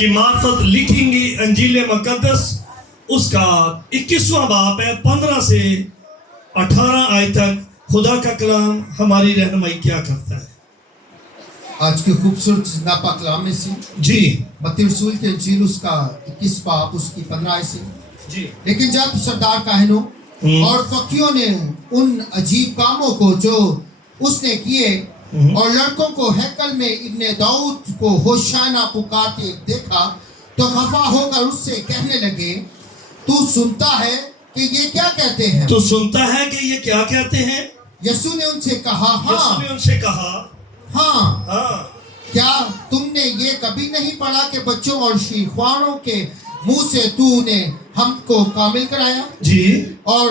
کی معرفت لکھیں گی انجیل مقدس اس کا 21واں باب ہے 15 سے 18 آیت تک خدا کا کلام ہماری رہنمائی کیا کرتا ہے. آج کی خوبصورت زندہ پاک کلام میں سے جی متی رسول کے انجیل اس کا 21 باب اس کی 15 آیت سے. جی لیکن جب سردار کاہنوں اور فقیوں نے ان عجیب کاموں کو جو اس نے کیے اور لڑکوں کو ہیکل میں ابن داؤد کو ہوشانہ پکارتے دیکھا تو خفا ہو کر اس سے کہنے لگے تو سنتا ہے کہ یہ کیا کہتے ہیں؟ تو سنتا ہے کہ یہ کیا کہتے ہیں؟ یسوع نے ان سے کہا یسوع نے ان سے کہا ہاں کیا تم نے یہ کبھی نہیں پڑھا کہ بچوں اور شیخواروں کے منہ سے تو نے ہم کو کامل کرایا؟ جی اور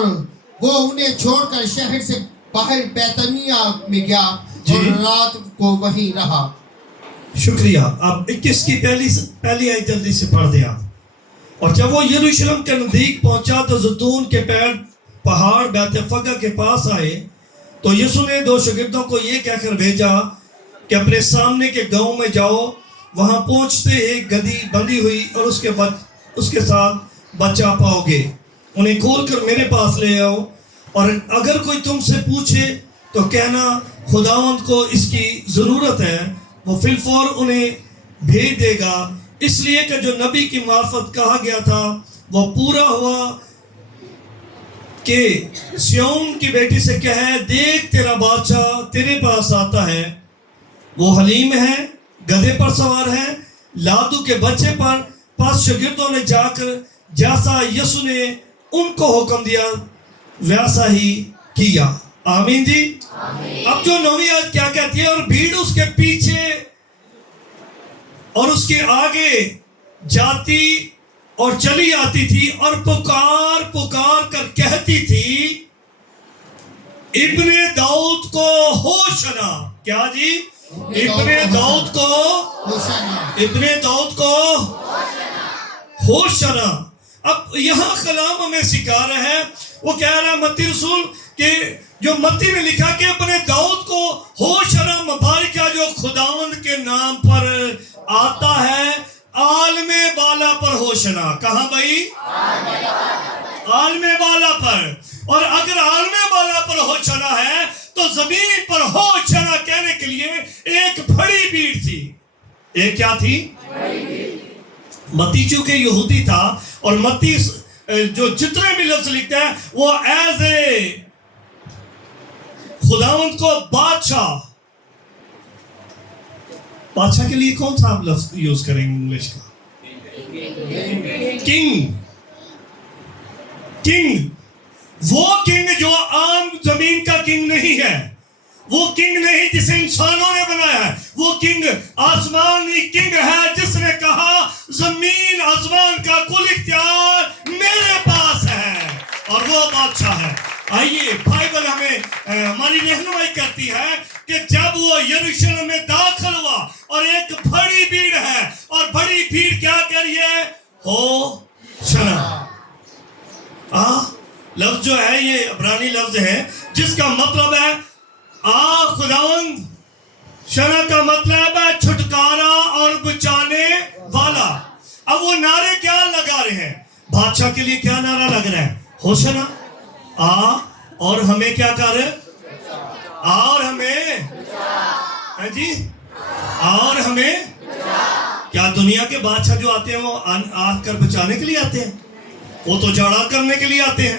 وہ انہیں چھوڑ کر شہر سے باہر بیتنیہ میں گیا اور رات کو وہیں رہا. شکریہ. اب 21 کی پہلی آیت جلدی سے پڑھ دیا. اور جب وہ یروشلم کے نزدیک پہنچا تو زیتون کے پیڑ پہاڑ بیت فگہ کے پاس آئے تو یسوع نے 2 شاگردوں کو یہ کہہ کر بھیجا کہ اپنے سامنے کے گاؤں میں جاؤ. وہاں پہنچتے ایک گدھی بندھی ہوئی اور اس کے ساتھ بچہ پاؤ گے. انہیں کھول کر میرے پاس لے آؤ اور اگر کوئی تم سے پوچھے تو کہنا خداوند کو اس کی ضرورت ہے. وہ فی الفور انہیں بھیج دے گا اس لیے کہ جو نبی کی معرفت کہا گیا تھا وہ پورا ہوا کہ سیون کی بیٹی سے کہے دیکھ تیرا بادشاہ تیرے پاس آتا ہے. وہ حلیم ہے گدھے پر سوار ہے لادو کے بچے پر. پاس شاگردوں نے جا کر جیسا یسوع نے ان کو حکم دیا ویسا ہی کیا. آمین جی. اب جو 9ویں آیت کیا کہتی ہے اور بھیڑ اس کے پیچھے اور اس کے آگے جاتی اور چلی آتی تھی اور پکار کر کہتی تھی ابن داؤد کو ہوشنا. کیا جی؟ ابن داؤد کو ہوشنا. اب یہاں کلام ہمیں سکھا رہا ہے. وہ کہہ رہا ہے متی رسول کہ جو متی نے لکھا کہ اپنے داؤد کو ہوشنا مبارکہ جو خداوند کے نام پر آتا ہے عالم بالا پر ہوشنا. کہاں بھائی؟ عالم بالا پر. اور اگر عالم بالا پر ہوشنا ہے تو زمین پر ہوشنا کہنے کے لیے ایک بڑی بھیڑ تھی. ایک کیا تھی؟ متی چونکہ یہودی تھا اور متی جو جتنے بھی لفظ لکھتا ہے وہ ایز اے خداوند کو بادشاہ کے لیے کون سا آپ لفظ یوز کریں گے انگلش کا؟ کنگ. وہ کنگ جو عام زمین کا کنگ نہیں ہے. وہ کنگ نہیں جسے انسانوں نے بنایا ہے. وہ کنگ آسمانی کنگ ہے جس نے کہا زمین آسمان کا کل اختیار میرے پاس ہے اور وہ بادشاہ ہے. آئیے بائبل ہمیں ہماری رہنمائی کرتی ہے کہ جب وہ یروشلم میں داخل ہوا اور ایک بڑی بھیڑ ہے اور بڑی بھیڑ کیا کر رہی ہے؟ ہوشنا. لفظ جو ہے یہ عبرانی لفظ ہے جس کا مطلب ہے خداوند. شنا کا مطلب ہے چھٹکارا اور بچانے والا. اب وہ نعرے کیا لگا رہے ہیں؟ بادشاہ کے لیے کیا نعرہ لگ رہا ہے؟ ہوشنا. اور ہمیں کیا کر رہے؟ اور ہمیں کیا دنیا کے بادشاہ جو آتے ہیں وہ آ کر بچانے کے لیے آتے ہیں؟ وہ تو جڑا کرنے کے لیے آتے ہیں.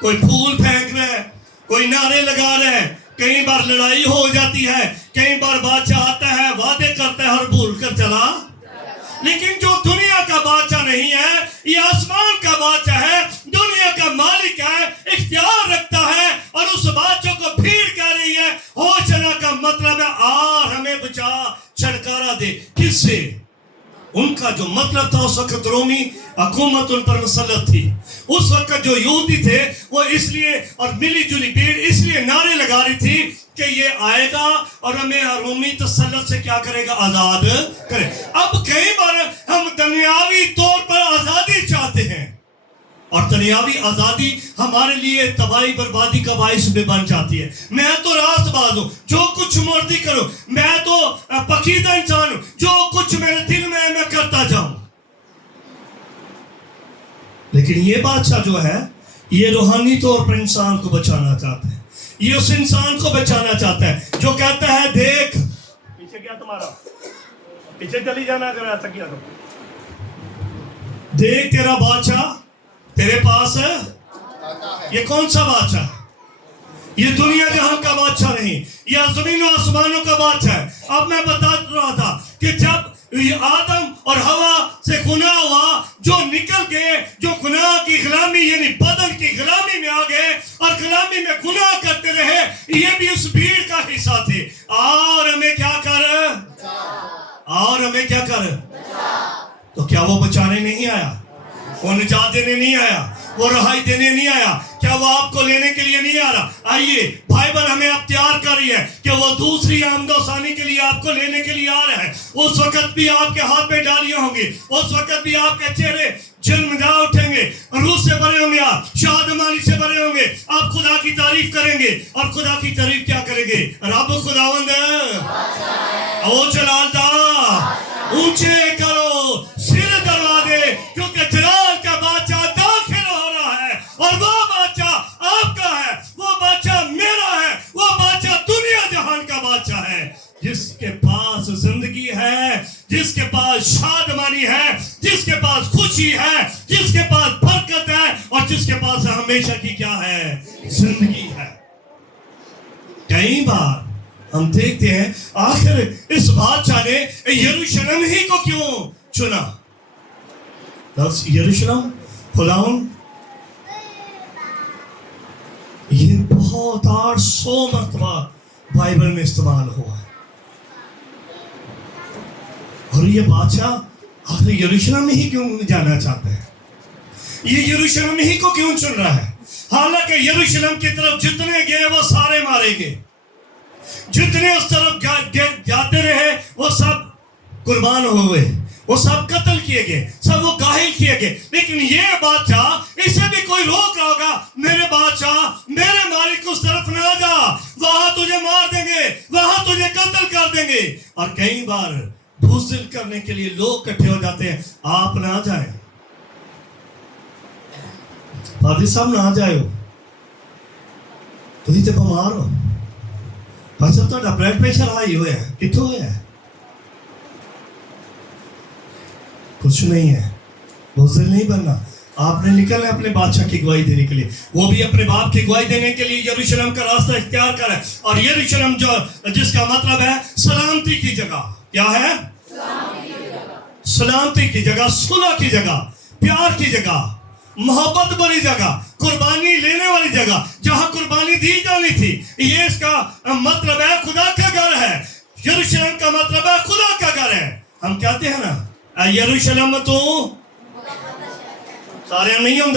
کوئی پھول پھینک رہا ہے, کوئی نعرے لگا رہے ہیں, کئی بار لڑائی ہو جاتی ہے, کئی بار بادشاہ آتا ہے وعدے کرتا ہے اور بھول کر چلا. لیکن جو دنیا کا بادشاہ نہیں ہے یہ آسمان کا بادشاہ ہے, دنیا کا مالک ہے, اختیار رکھتا ہے اور اس بادشاہ کو بھیڑ کہہ رہی ہے. ہوشنا کا مطلب ہے ہمیں بچا, چھٹکارا دے. کس سے؟ ان کا جو مطلب تھا اس وقت رومی حکومت ان پر مسلط تھی. اس وقت جو یہودی تھے وہ اس لیے اور ملی جلی بھیڑ اس لیے نعرے لگا رہی تھی کہ یہ آئے گا اور ہمیں رومی تسلط سے کیا کرے گا؟ آزاد کرے. اب کئی بار ہم دنیاوی طور پر آزادی چاہتے ہیں اور دنیاوی آزادی ہمارے لیے تباہی بربادی کا باعث بھی بن جاتی ہے. میں تو راست باز ہوں, جو کچھ مرضی کرو, میں تو پاکیزہ انسان ہوں, جو کچھ میرے دل میں کرتا جاؤں. لیکن یہ بادشاہ جو ہے یہ روحانی طور پر انسان کو بچانا چاہتا ہے. یہ اس انسان کو بچانا چاہتا ہے جو کہتا ہے دیکھ پیچھے کیا تمہارا پیچھے چلی جانا اگر ایسا کیا تو دیکھ تیرا بادشاہ تیرے پاس ہے. یہ کون سا بادشاہ؟ یہ دنیا جہاں کا بادشاہ نہیں, یہ زمین و آسمانوں کا بادشاہ ہے. اب میں بتا رہا تھا کہ جب آدم اور حوا سے گناہ ہوا, جو نکل گئے, جو گناہ کی غلامی یعنی بدن کی غلامی میں آ گئے اور غلامی میں گناہ کرتے رہے, یہ بھی اس بھیڑ کا حصہ تھے. اور ہمیں کیا کر تو کیا وہ بچانے نہیں آیا؟ وہ نجات دینے نہیں آیا؟ وہ رہائی دینے نہیں آیا؟ کیا وہ آپ کو لینے کے لیے نہیں آ رہا؟ آئیے بائبل ہمیں اب تیار کر رہی ہے کہ وہ دوسری آمد و ثانی کے لیے آپ کو لینے کے لیے آ رہا ہے. اس وقت بھی آپ کے ہاتھ میں ڈالیاں ہوں گی, اس وقت بھی آپ کے چہرے جلملا اٹھیں گے, روح سے بھرے ہوں گے, آپ شادمانی سے بھرے ہوں گے, آپ خدا کی تعریف کریں گے. اور خدا کی تعریف کیا کریں گے؟ رب خداوند او جلال دا اونچے کرو سر دروازے, کیونکہ جلال کا بادشاہ داخل ہو رہا ہے. اور وہ بادشاہ آپ کا ہے, وہ بادشاہ میرا ہے, وہ بادشاہ دنیا جہان کا بادشاہ ہے, جس کے پاس زندگی ہے, جس کے پاس شادمانی ہے, جس کے پاس خوشی ہے, جس کے پاس برکت ہے, اور جس کے پاس ہمیشہ کی کیا ہے؟ زندگی ہے. کئی بار ہم دیکھتے ہیں آخر اس بادشاہ نے یروشلم ہی کو کیوں چنا؟ یروشلم خداوند یہ بہت 800 مرتبہ بائبل میں استعمال ہوا ہے. اور یہ بادشاہ آخر یروشلم ہی کیوں جانا چاہتا ہے؟ یہ یروشلم ہی کو کیوں چن رہا ہے؟ حالانکہ یروشلم کی طرف جتنے گئے وہ سارے مارے گئے, جتنے اس طرف جاتے رہے وہ سب قربان ہوئے, وہ سب قتل کیے گئے, سب وہ گاہل کیے گئے. لیکن یہ بادشاہ, اسے بھی کوئی روک رہا ہوگا, میرے بادشاہ میرے مالک اس طرف نہ جا, وہاں تجھے مار دیں گے, وہاں تجھے قتل کر دیں گے. اور کئی بار بزدل کرنے کے لیے لوگ اکٹھے ہو جاتے ہیں, آپ نہ جائیں, پادری صاحب نہ جائے ہو, تھی تے بیمار ہو, بس اب تو بلڈ پریشر ہائی ہوئے ہیں, کتوں ہوئے ہیں؟ کچھ نہیں ہے, بزدل نہیں بننا. آپ نے نکلنا اپنے بادشاہ کی گواہی دینے کے لیے, وہ بھی اپنے باپ کی گواہی دینے کے لیے یروشلم کا راستہ اختیار کرے. اور یروشلم جو جس کا مطلب ہے سلامتی کی جگہ, کیا ہے؟ سلامتی کی جگہ, صلح کی جگہ, پیار کی جگہ, محبت بڑی جگہ, قربانی لینے والی جگہ, جہاں قربانی دی جانی تھی. یہ اس کا مطلب ہے خدا کا گھر ہے. یروشلم کا مطلب ہے خدا کا گھر ہے. ہم کہتے ہیں نا اے یروشلم تو سارے نہیں ہوں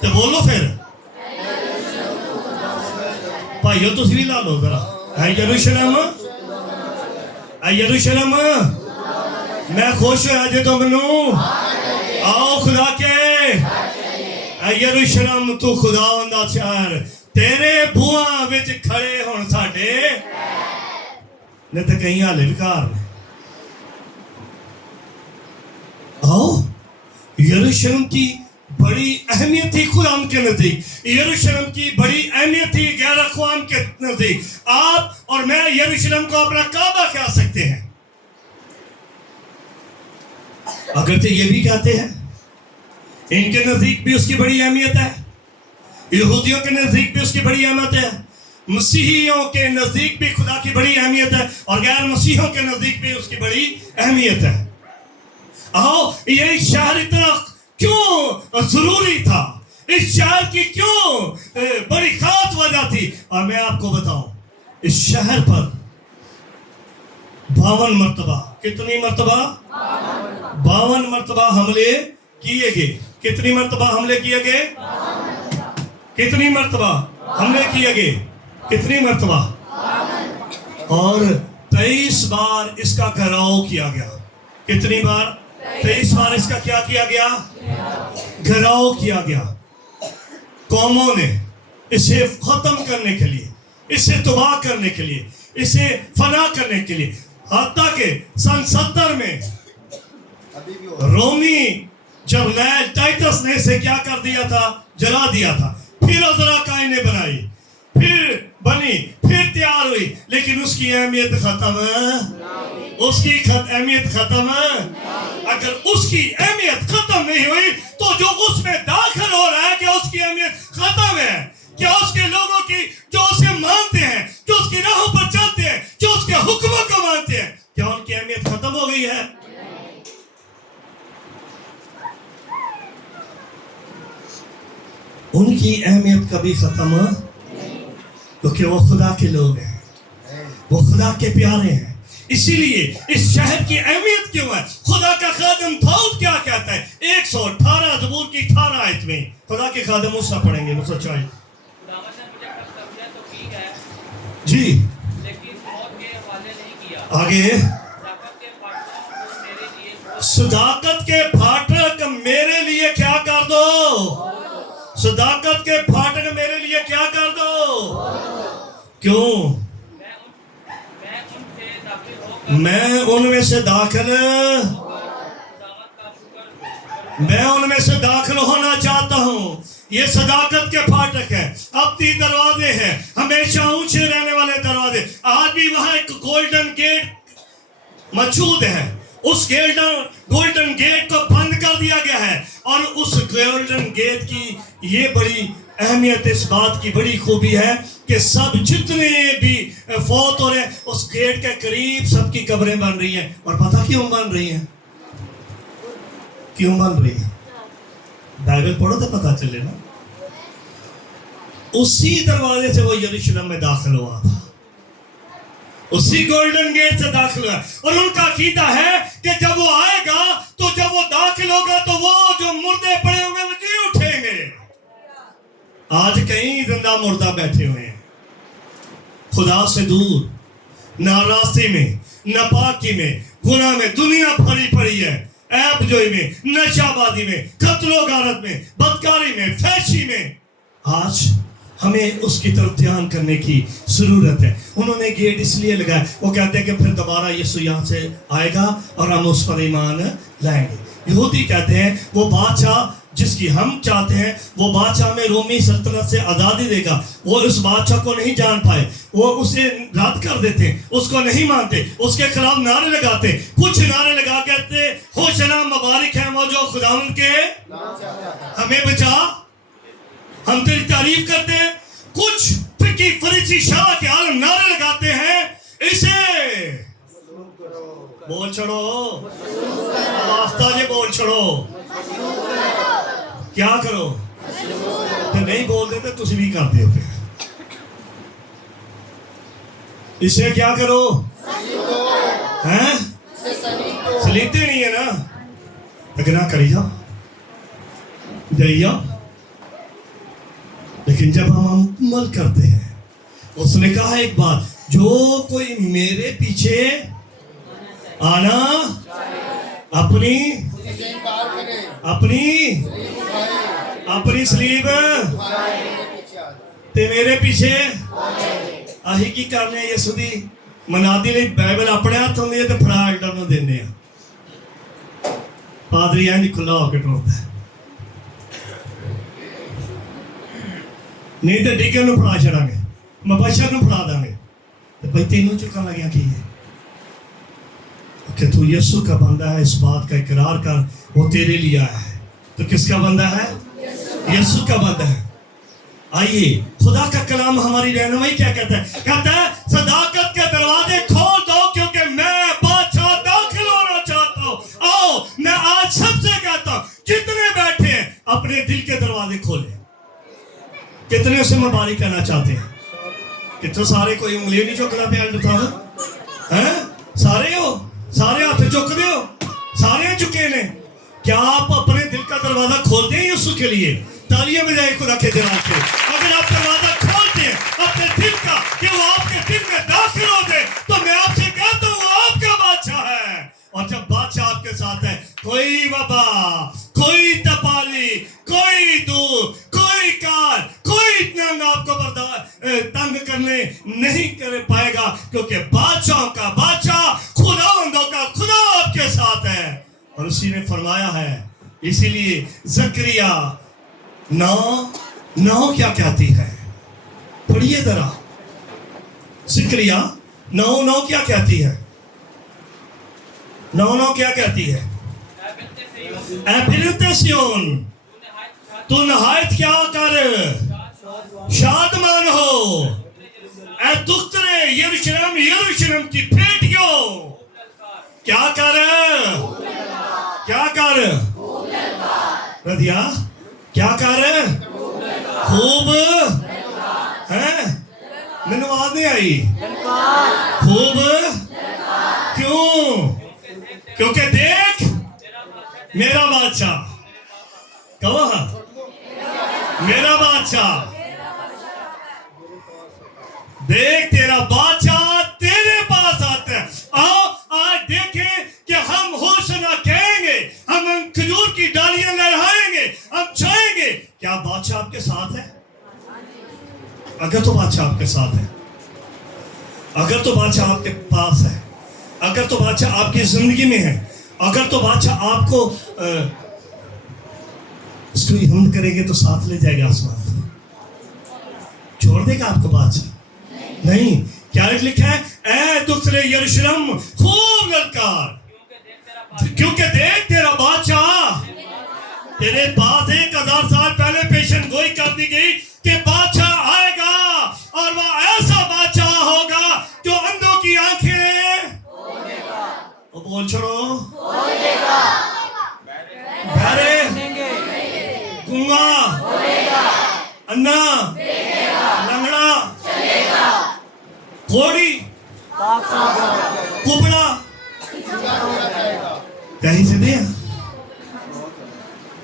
تو بولو پھر بھائیو تو بھی لا لو ذرا, اے یروشلم, اے یروشلم میں خوش ہوا جے تو منو آؤ خدا کے, اے یروشلم تو خداوند دا شہر, تیرے بواں وچ کھڑے ہون ساڈے نے تے کہیں حالے وکار نے. آؤ, یروشلم کی بڑی اہمیت تھی خدا کے نزدیک, یروشلم کی بڑی اہمیت تھی غیر اقوام کے نزدیک. آپ اور میں یروشلم کو اپنا کعبہ کہہ سکتے ہیں, اگرچہ یہ بھی کہتے ہیں ان کے نزدیک بھی اس کی بڑی اہمیت ہے, یہودیوں کے نزدیک بھی اس کی بڑی اہمیت ہے, مسیحیوں کے نزدیک بھی خدا کی بڑی اہمیت ہے, اور غیر مسیحیوں کے نزدیک بھی اس کی بڑی اہمیت ہے. آؤ, یہ شہر اتنا کیوں ضروری تھا, اس شہر کی کیوں بڑی خاص وجہ تھی؟ اور میں آپ کو بتاؤں, اس شہر پر 52 مرتبہ, کتنی مرتبہ؟ 52 مرتبہ حملے کیے گئے. کتنی مرتبہ حملے کیے گئے؟ کتنی مرتبہ حملے کیے گئے؟ کتنی مرتبہ؟ اور 23 بار اس کا گھراؤ کیا گیا. کتنی بار؟ 23 بار اس کا کیا کیا گیا؟ گھراؤ کیا گیا. قوموں نے اسے ختم کرنے کے لیے, اسے تباہ کرنے کے لیے, اسے فنا کرنے کے لیے, حتیٰ کہ سن 70 میں رومی جرنیل ٹائٹس نے اسے کیا کر دیا تھا؟ جلا دیا تھا. پھر عذرا کائنیں بنائی, پھر بنی, پھر تیار ہوئی, لیکن اس کی اہمیت ختم ہے. اس کی اہمیت ختم ہے. اگر اس کی اہمیت ختم نہیں ہوئی تو جو اس میں داخل ہو رہا ہے, کیا اس کی اہمیت ختم ہے؟ کیا اس کے لوگوں کی جو اسے مانتے ہیں, جو اس کی راہوں پر چلتے ہیں, جو اس کے حکموں کو مانتے ہیں, کیا ان کی اہمیت ختم ہو گئی ہے؟ ان کی اہمیت کبھی ختم ہو, کیونکہ وہ خدا کے لوگ ہیں, وہ خدا کے پیارے ہیں. اسی لیے اس شہر کی اہمیت کیوں ہے؟ خدا کا خادم داؤد کیا کہتا ہے 118 زبور کی 18 آیت میں؟ خدا کے خادم اس سے پڑھیں گے مسا چاہیے جی, لیکن موت کے حوالے نہیں کیا. آگے صداقت کے پھاٹک میرے لیے صداقت کے پھاٹک میرے لیے کیا کر دو؟ صداقت کے پھاٹک میرے لیے کیا کر دو؟ کیوں؟ میں ان سے داخل ہو کر میں ان میں سے داخل ہونا چاہتا ہوں. یہ صداقت کے پھاٹک ہے, اپنی دروازے ہیں, ہمیشہ اونچے رہنے والے دروازے. آج بھی وہاں ایک گولڈن گیٹ موجود ہے. اس گولڈن گیٹ کو بند کر دیا گیا ہے, اور اس گولڈن گیٹ کی یہ بڑی اہمیت, اس بات کی بڑی خوبی ہے کہ سب جتنے بھی فوت ہو رہے ہیں اس گیٹ کے قریب سب کی قبریں بن رہی ہیں. اور پتہ کیوں بن رہی ہیں؟ کیوں بن رہی ہیں؟ بائبل پڑھو تو پتہ چلے نا. اسی دروازے سے وہ یروشلم میں داخل ہوا تھا, اسی گولڈن گیٹ سے داخل ہوا, اور ان کا عقیدہ ہے کہ جب وہ آئے گا تو جب وہ داخل ہوگا تو وہ جو مردے پڑے ہوں گے وہ جی اٹھیں گے. آج کئی زندہ مردہ بیٹھے ہوئے ہیں خدا سے دور, نہ راستے میں, نہ پاکی میں, گناہ میں, دنیا بھری پڑی ہے, عیب جوئی میں, نشہ بازی میں, قتل و غارت میں, بدکاری میں, فحشی میں. آج ہمیں اس کی طرف دھیان کرنے کی ضرورت ہے. انہوں نے گیٹ اس لیے لگایا, وہ کہتے ہیں کہ پھر دوبارہ یسوع یہاں سے آئے گا اور ہم اس پر ایمان لائیں گے. یہودی کہتے ہیں وہ بادشاہ جس کی ہم چاہتے ہیں وہ بادشاہ میں رومی سلطنت سے آزادی دے گا. وہ اس بادشاہ کو نہیں جان پائے, وہ اسے رد کر دیتے, اس کو نہیں مانتے, اس کے خلاف نعرے لگاتے. کچھ نعرے لگا کہتے ہوشنا مبارک ہے وہ جو خداوند کے ہمیں بچا, ہم تیری تعریف کرتے ہیں. کچھ فقی فریسی شرع کے عالم نعرے لگاتے ہیں اسے بول چھڑو, واسطہ جے بول چھڑو, کیا کرو تو نہیں بول دیتے تسی بھی کرتے ہوتے. اسے کیا کرو ہیں, سلیتے نہیں ہے نا, لیکن نہ کری جاؤ جائی جاؤ. لیکن جب ہم عمل کرتے ہیں, اس نے کہا ایک بات, جو کوئی میرے پیچھے آنا اپنی سلیب تے میرے پیچھے آہی کی کرنے. یسوع دی منادی نے بائبل اپنے ہاتھ ہوندی ہے تے پھڑا ایڈر نوں دینے ہیں. پادری اینج کھلا ہو کے ٹرتا ہے, نہیں تے ڈیکن نوں پھڑا چھڑاں گے, مبشر نوں پھڑا داں گے. تے بھئی تینوں چکن لگیا کی ہے کہ تو یسوع کا بندہ ہے, اس بات کا اقرار کر, وہ تیرے لیے آیا ہے. تو کس کا بندہ ہے؟ یسوع کا بندہ ہے. آئیے خدا کا کلام ہماری رہنمائی کیا کہتا ہے؟ کہتا ہے صداقت کے دروازے کھول دو کیونکہ میں بادشاہ داخل ہونا چاہتا ہوں. آؤ میں آج سب سے کہتا ہوں جتنے بیٹھے ہیں اپنے دل کے دروازے کھولیں. کتنے سے مبارک کہنا چاہتے ہیں؟ کتنے سارے کوئی انگلی نہیں چکنا پہ انڈ تھا, سارے ہو, سارے ہاتھ چک دے ہو, سارے چکے نے. کیا آپ اپنے دل کا دروازہ کھولتے ہیں یسوع کے لیے؟ تالیاں بجائے خدا کے جلال سے. اگر آپ دروازہ کھولتے ہیں اپنے دل کا کہ وہ آپ کے دل میں داخل ہو جائے, تو میں آپ سے کہتا ہوں وہ آپ کا بادشاہ ہے. اور جب بادشاہ آپ کے ساتھ ہے, کوئی وبا, کوئی تپالی, کوئی دور, کوئی کار, کوئی تنگ آپ کو تنگ کرنے نہیں کر پائے گا, کیونکہ بادشاہوں کا بادشاہ, خداوندوں کا خدا آپ کے ساتھ ہے. اور اسی نے فرمایا ہے اسی لیے زکریا 9 کیا کہتی ہے؟ پڑھیے ذرا زکریا 9 کیا کہتی ہے؟ 9 کیا کہتی ہے؟ اے بنت سیون تو نہایت کیا کر شادمان ہو، اے دختر یروشلم کی بیٹیوں کیا کر رضیہ کیا کر خوب ہیں؟ میں نے آواز نہیں آئی خوب کیوں؟ کیونکہ دیکھ میرا بادشاہ کہاں میرا بادشاہ دیکھ تیرا بادشاہ تیرے پاس آتا ہے. آؤ آج دیکھیں کہ ہم ہوشنا کہیں گے، ہم کھجور کی ڈالیاں لہرائیں گے، ہم چاہیں گے. کیا بادشاہ آپ کے ساتھ ہے؟ اگر تو بادشاہ آپ کے ساتھ ہے، اگر تو بادشاہ آپ کے پاس ہے، اگر تو بادشاہ آپ کی زندگی میں ہے، اگر تو بادشاہ آپ کو اس کو حمد کریں گے تو ساتھ لے جائے گا آسمان. چھوڑ دے گا آپ کو بادشاہ؟ نہیں. کیا لکھا ہے؟ اے دختر یروشلم خوب للکار، کیونکہ دیکھ تیرا بادشاہ تیرے پاس 1000 سال پہلے پیشن گوئی کر دی گئی کہ بادشاہ آئے گا اور وہ ایسا بادشاہ ہوگا جو اندھوں کی آنکھیں وہ بول چھوڑو بہرے گونگا انا لنگڑا کوڑی کبڑا کہیں سے دیا.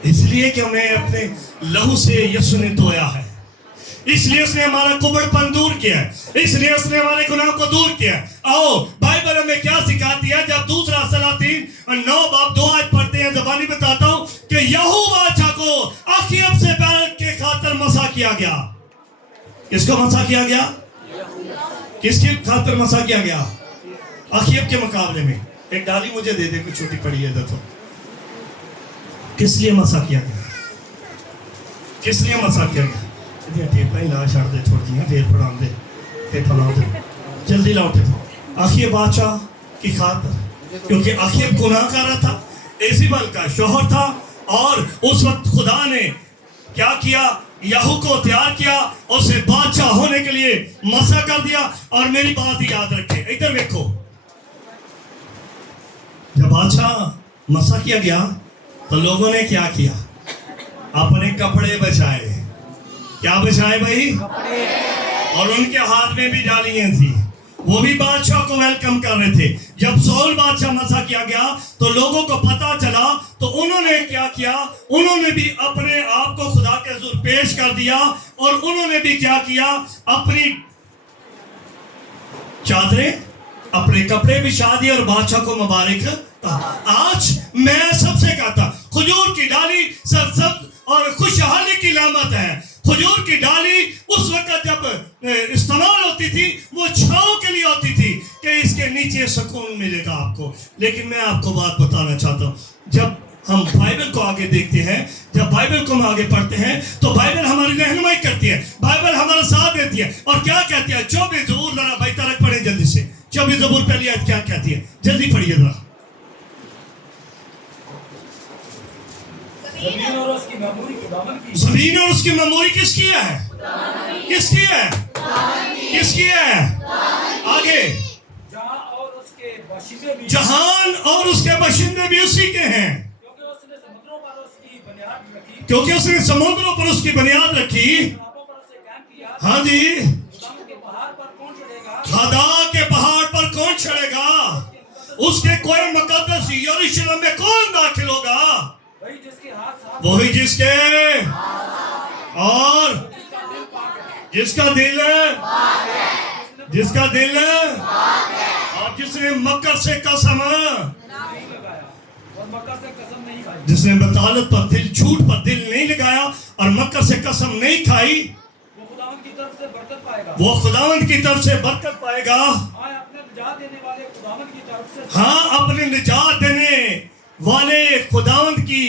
اس لیے کہ انہیں اپنے لہو سے یسوع نے دھویا ہے، اس لیے اس نے ہمارا کبڑ پن دور کیا ہے، اس لیے اس نے ہمارے گناہ کو دور کیا ہے. آؤ بائبل ہمیں کیا سکھاتی ہے؟ جب دوسرا سلاطین 9 باب 2 آیت پڑھتے ہیں، زبانی بتاتا ہوں کہ یہو بادشاہ کو اخیب سے پہل کے خاطر مسا کیا گیا. کس کو مسا کیا گیا؟ کس کی خاطر مسا کیا گیا؟ اخیب کے مقابلے میں. ایک ڈالی مجھے دے دے، کوئی چھوٹی پڑی ہے تو کس لیے مسا کیا گیا؟ کس لیے مسا کیا گیا؟ ٹیپا ہی لا چھڑ دے چھوڑ دیا، پھر پڑھا دے ٹیپا لاؤ دے جلدی لاؤ ٹیپا. اخیب بادشاہ کی خاطر، کیونکہ اخیب گناہ کر رہا تھا، ایزیبل کا شوہر تھا، اور اس وقت خدا نے کیا کیا؟ یہو کو تیار کیا، اسے بادشاہ ہونے کے لیے مسا کر دیا. اور میری بات یاد رکھیں، ادھر دیکھو، جب بادشاہ مسا کیا گیا تو لوگوں نے کیا کیا؟ اپنے کپڑے بچائے. کیا بچائے بھائی؟ اور ان کے ہاتھ میں بھی ڈالیاں تھی، وہ بھی بادشاہ کو ویلکم کر رہے تھے. جب سول بادشاہ مسا کیا گیا تو لوگوں کو پتا چلا تو انہوں نے کیا کیا؟ انہوں نے بھی اپنے آپ کو خدا کے حضور پیش کر دیا، اور انہوں نے بھی کیا کیا؟ اپنی چادریں، اپنے کپڑے بچھا دیے اور بادشاہ کو مبارک کہا. آج میں سب سے کہتا، کھجور کی ڈالی سرسبز اور خوشحالی کی علامت ہے. کھجور کی ڈالی اس وقت جب استعمال ہوتی تھی وہ چھاؤں کے لیے ہوتی تھی کہ اس کے نیچے سکون ملے گا آپ کو. لیکن میں آپ کو بات بتانا چاہتا ہوں، جب ہم بائبل کو آگے دیکھتے ہیں، جب بائبل کو ہم آگے پڑھتے ہیں تو بائبل ہماری رہنمائی کرتی ہے، بائبل ہمارا ساتھ دیتی ہے. اور کیا کہتی ہے؟ 24 زبور ذرا بھائی ترک پڑھیں جلدی سے. 24 زبور پہلی آیت کیا کہتی ہے؟ جلدی پڑھیے ذرا. زمین اور اس کی معموری کس کی ہے؟ کس کی ہے؟ کس کی ہے؟ آگے جہان اور اس کے باشندے بھی اسی کے ہیں، کیونکہ اس نے سمندروں پر اس کی بنیاد رکھی. ہاں جی. خدا کے پہاڑ پر کون چڑھے گا؟ اس کے کوئی مقدس یروشلم میں کون داخل ہوگا؟ وہی جس کے اور جس کا دل اور جس نے مکر سے قسم، جس نے بطالت پر دل، جھوٹ پر دل نہیں لگایا اور مکر سے قسم نہیں کھائی، وہ خداوند کی طرف سے برکت پائے گا. ہاں، اپنے نجات دینے والے خداوند کی